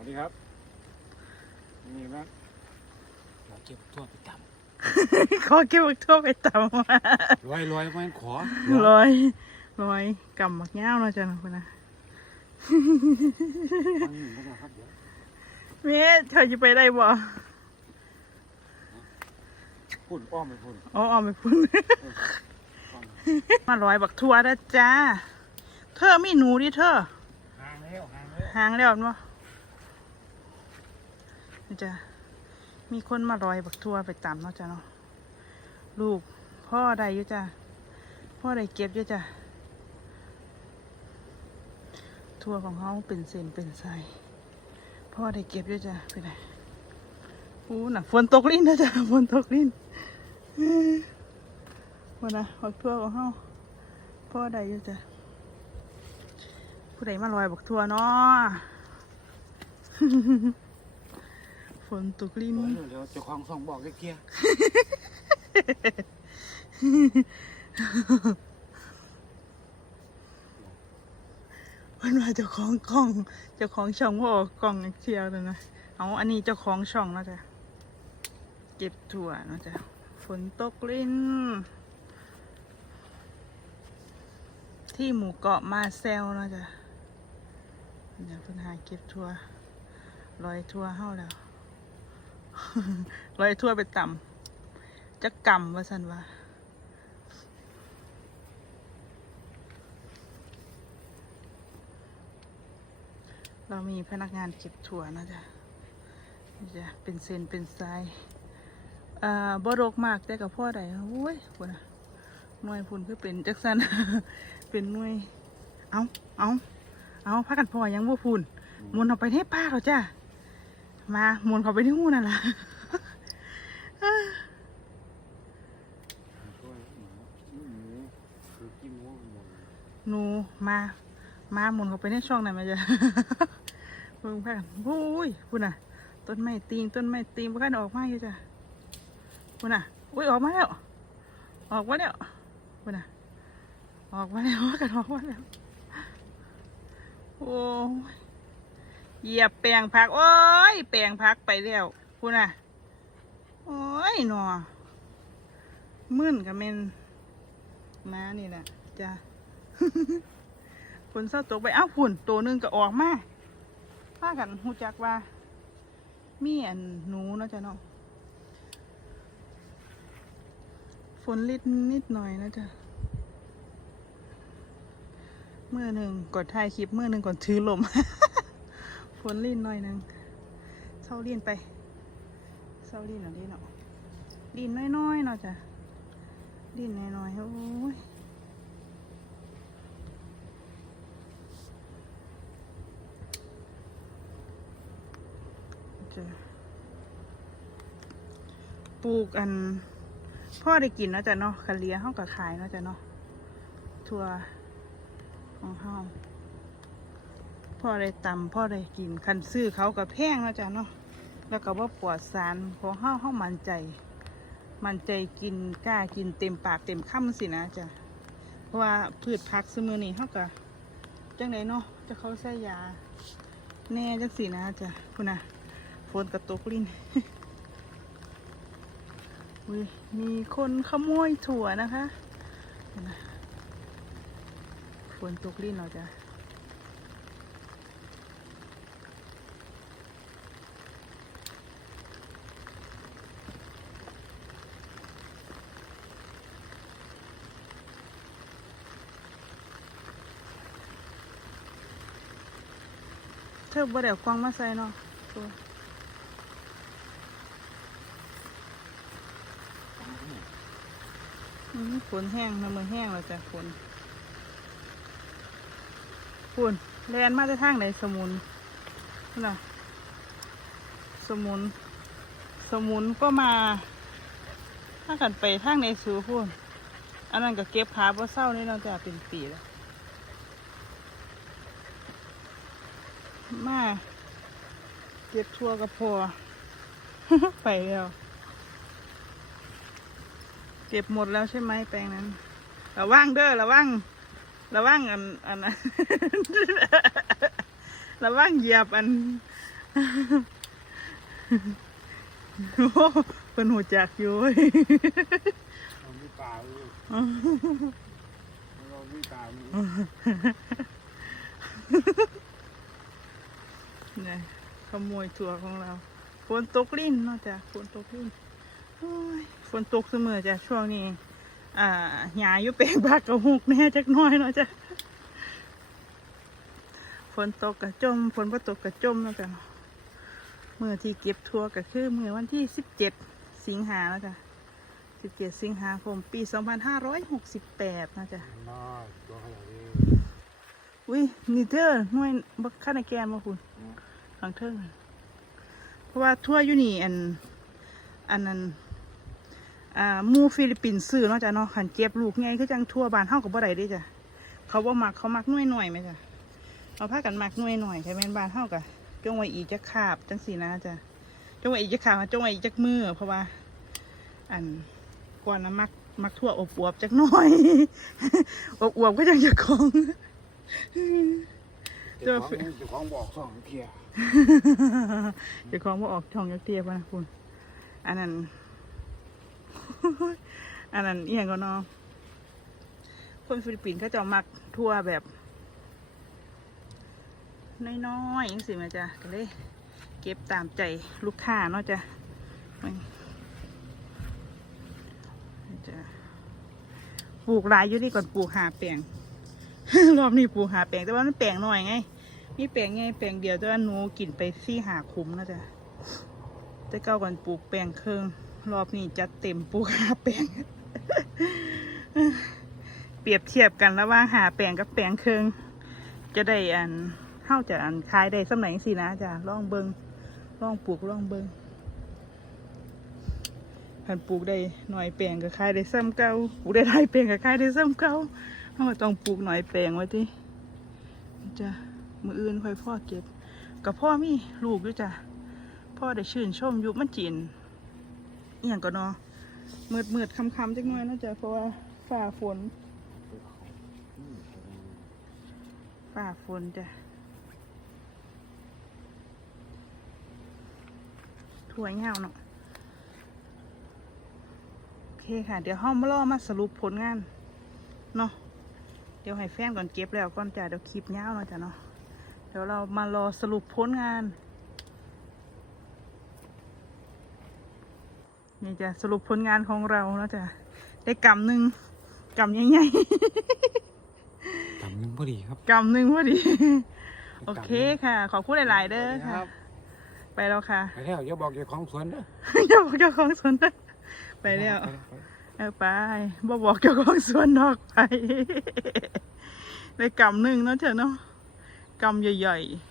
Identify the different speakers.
Speaker 1: วัสดีครับนี่มั้ง
Speaker 2: เราเก็บทั่วไปต่
Speaker 3: ขอเก็บบักทั่วไปตำมาำ
Speaker 2: รวยรวยมันขอ
Speaker 3: ลอยลอยกำบักเงาวเนาะจ้ะนะคุณนะ
Speaker 2: มันหนึ่งก็ได้ครับเดี๋ยว
Speaker 3: แม่เธอจะไปได้บ่
Speaker 1: พุ่นอ้อมไปพุ่น
Speaker 3: อ๋อเอาไปพุ่น
Speaker 1: อ้อม
Speaker 3: มาลอยบักทั่วนะจ้า เธอมีหนูดิเธอ
Speaker 1: ห่างแล้วห่างแล้ว
Speaker 3: หางแล้วมั้นี่ จะมีคนมาลอยบักทั่วไปตำเนาะจ้ะเนาะลูกพ่อใดอยู่จ้ะพ่อใดเก็บอยู่จ้ะทั่วของเขาเป็นเส้นเป็นสายพ่อใดเก็บอยู่จ้ะไปไหนอู้น่ะฝนตกลิ้นนะจ้ะฝนตกลิ้นวันน่ะบักทั่วของเขาพ่อใดอยู่จ้ะผู้ใดมาลอยบักทัวเนาะ ฝนตกลิ้น
Speaker 2: เดี๋ยวเจ้าของส่งบอกได้เกี้ย
Speaker 3: มันว่าเจ้าของกล้องเจ้าของช่องว่าออกกล้องเชียวเลยนะเอาอันนี้เจ้าของช่องเนาะจ้ะเก็บถั่วเนาะจ้ะฝนตกลิ้น ที่หมู่เกาะมาเซลเนาะจ้ะเดี๋ยวเพิ่นหาเก็บถั่วลอยถั่วเฮาแล้ว ลอยถั่วไปต่ำจะกำว่าสันว่าเรามีพนักงานเก็บถั่วนะจ๊ะนี่จะเป็นเซนเป็นทรายอ่าบรกมากแต่กับพ่อใดโอ้ยพุ่นน่ะหน่วยพุ่นคือเป็นจักสันเป็นหน่วย เอาเอาเอาพักกันพอยังบ่พุ่นหมุนเอาไปให้ป้าเราจ้ะ มาหมุนเขาไปที่หูนั่นล่ะ
Speaker 2: ช่วยหมูหมูคือกินหมูหมด
Speaker 3: หนูมา มาหมุนเขาไปในช่องไหนนมาจ้ะเบิ่งพักกันโอ้ยพุ่นน่ะ ต้นไม้ตีงต้นไม้ตีงพักกันออกมาอยู่จ้ะพุ่นน่ะอุ้ยออกมาแล้ว ออกมาแล้วพุ่นน่ะ ออกมาแล้วพักกันออกมาแล้ว โอ้ย เหยียบแปลงผัก โอ้ย แปลงผักไปแล้วพุ่นน่ะ โอ้ยหนอมื่นกับเมนมานี่แหละจ้ะฝนเศร้าตกไป เอ้าฝุ่นตัวหนึงก็ออกมาพากันหูจักว่า มีอันหนูเนาะจ้ะเนาะฝนลิดนิดหน่อยนะจ๊ะมือหนึ่งกดถ่ายคลิปเมื่อหนึ่งก่อนถือลม ฝนลินหน่อยนึงเศร้าลินไปเศร้าลินเอันนี้เนาะลินน้อยๆเนาะจ้ะลินน้อยๆโอ้ยจ้ะปลูกอันพ่อได้กินเนาะจ้ะเนาะคันเลียเฮาก็ขายเนาะจ้ะเนาะทั่วของเฮา พ่อได้ตำพ่อได้กินคันซื้อเขาก็แพงนะจ้ะเนาะแล้วก็ว่าปลอดสารของเฮาเฮามันใจ มันใจกินกล้ากินเต็มปากเต็มคำสินะจ้ะเพราะว่าพืชผักสมือนี้เฮาก็จังไดเนาะจะเขาใส่ยา แน่จังสินะจ้ะคุณน่ะฝนกระตกลิ้นอุ๊ยมีคนขโมยถั่วนะคะเห็นไหมฝนตกลิ้นเราจ้ะ เธอบ่ได้เอากล้องมาใส่เนาะฝนแห้งน้ำมือแห้งแล้วจ้ะฝนฝนแลนมาจะทางไหนสมุนน่ะสมุน สมุนก็มา ถ้ากันไปทางในสูพูนอันนั้นก็เก็บขาบ่เศร้านี่เนาจะเป็นปีแล้ว มาเก็บทั่วกับพอไปแล้วเก็บหมดแล้วใช่ไหมแปลงนั้น ระวังเด้อระวังระวังอันอันนั้นระวังเหยียบอันโอ้เป็นหูจักอยู่เว้ย
Speaker 2: เราไม่ตายเราไม่ตาย
Speaker 3: นี่ขโมยถั่วของเราฝนตกลิ้นเนาะจ้ะฝนตกลิ้นโอ้ยฝนตกเสมอจ้ะช่วงนี้ อ่าหยาอยู่เปลงบากกระหุกแน่จักหน้อยเนาะจ้ะฝนตกกระจมฝนพอตกกระจมเนาะจ้ะเมื่อที่เก็บทั่วก็คือเมื่อวันที่สิบเจ็ดสิงหาเนาะจ้ะสิบเจ็ดสิงหาคมปีสองพันห้าร้อยหกสิบแปดนาะจ้ะ
Speaker 2: น่าตัวขนาดนี้
Speaker 3: อุ้ยนี่เธอหน่วยบักข้าในแกนมาคุณ ทางเทิงน่ะเพราะว่าทั่วยูนี่อันอันนั้นอ่ามูฟิลิปปินส์ซื้อเนาะจ้ะเนาะขันเจ็บลูกไงคือจังทั่วบ้านเฮากับบ่ได้ด้จ้ะเขาบ่มักเขามักน่วยหน่อยไหมจ้ะเอาพากันมักน่วยหน่อยใช่ไหมบ้านเฮากับจงไว้อีจะขาบจังสีนะจ้ะจงไว้อีจะขาบจงไว้อีจักมือเพราะว่า อันก่อนนะมักมักทั่วอบอวบจักหน่อยอบอวบก็จังจะของ
Speaker 2: เจ้าของเจ้าของบอกสองเทีย
Speaker 3: เดี๋ยวของมาออกช่องยักษ์เทียบนะคุณอันนั้น อันนั้นเอียงก็เนาะคนฟิลิปปินส์เขาจะเอามักทั่วแบบน้อยๆอย่างสิมาจ้ะก็เลย เก็บตามใจลูกค้าเนาะจ้ะนี่จ้ะปลูกหลายอยู่นี่ก่อนปลูกหาแปลง รอบนี้ปลูกหาแปลงแต่ว่ามันแปลงหน่อยไง มีแปลงไงแปลงเดียวแต่ว่าหนูกินไปซี่หาคุ้มนะจ๊ะแต่เก้าก่อนปลูกแปลงเครื่องรอบนี้จัดเต็มปลูกหาแปลงเปรียบเทียบกันระหว่างหาแปลงกับแปลงเครื่องจะได้อันเท่าจะอันขายได้สำไหนสินะจ๊ะลองเบิงลองปลูกลองเบิงคันปลูกได้หน่อยแปลงก็ขายได้ซ้ำเก่าปลูกได้หลายแปลงก็ขายได้ซ้ำเก่า เราต้องปลูกหน่อยแปลงไว้ที่จะมืออื่นค่อยพ่อเก็บกับพ่อมีลูกด้วยจ้ะพ่อได้ชื่นชมยุคมันจีนอย่างก็เนาะมืดมืดคำคำจักหน่อยนาะจ้ะเพราะว่าฝ่าฝนฝ่าฝนจ้ะถั่วเงาเนาะโอเคค่ะ เดี๋ยวห้องมาล่อมาสรุปผลงานเนาะ เดี๋ยวให้แฟนก่อนเก็บแล้วก่อนจ้ะเดี๋ยวคลิปยาวเนาะจ้ะเนาะเดี๋ยวเรามารอสรุปผลงาน นี่จะสรุปผลงานของเราเนาะจ้ะได้กำหนึ่งกำใหญ่
Speaker 2: กำนึงพอดีครับ
Speaker 3: ๆกำหนึ่งพอดี โอเคค่ะ ขอบคุณหลาย ๆ เด้อค่ะ ไปแล้วค่ะ
Speaker 2: ไปแล้วอย่าบอกเจ้าของสวนนะ
Speaker 3: อย่าบอกเจ้าของสวนนะไปแล้ว เอาไปบ่บอกเจ้าของสวนนอกไปได้กำหนึ่งเนาะเธอเนาะกำใหญ่ๆ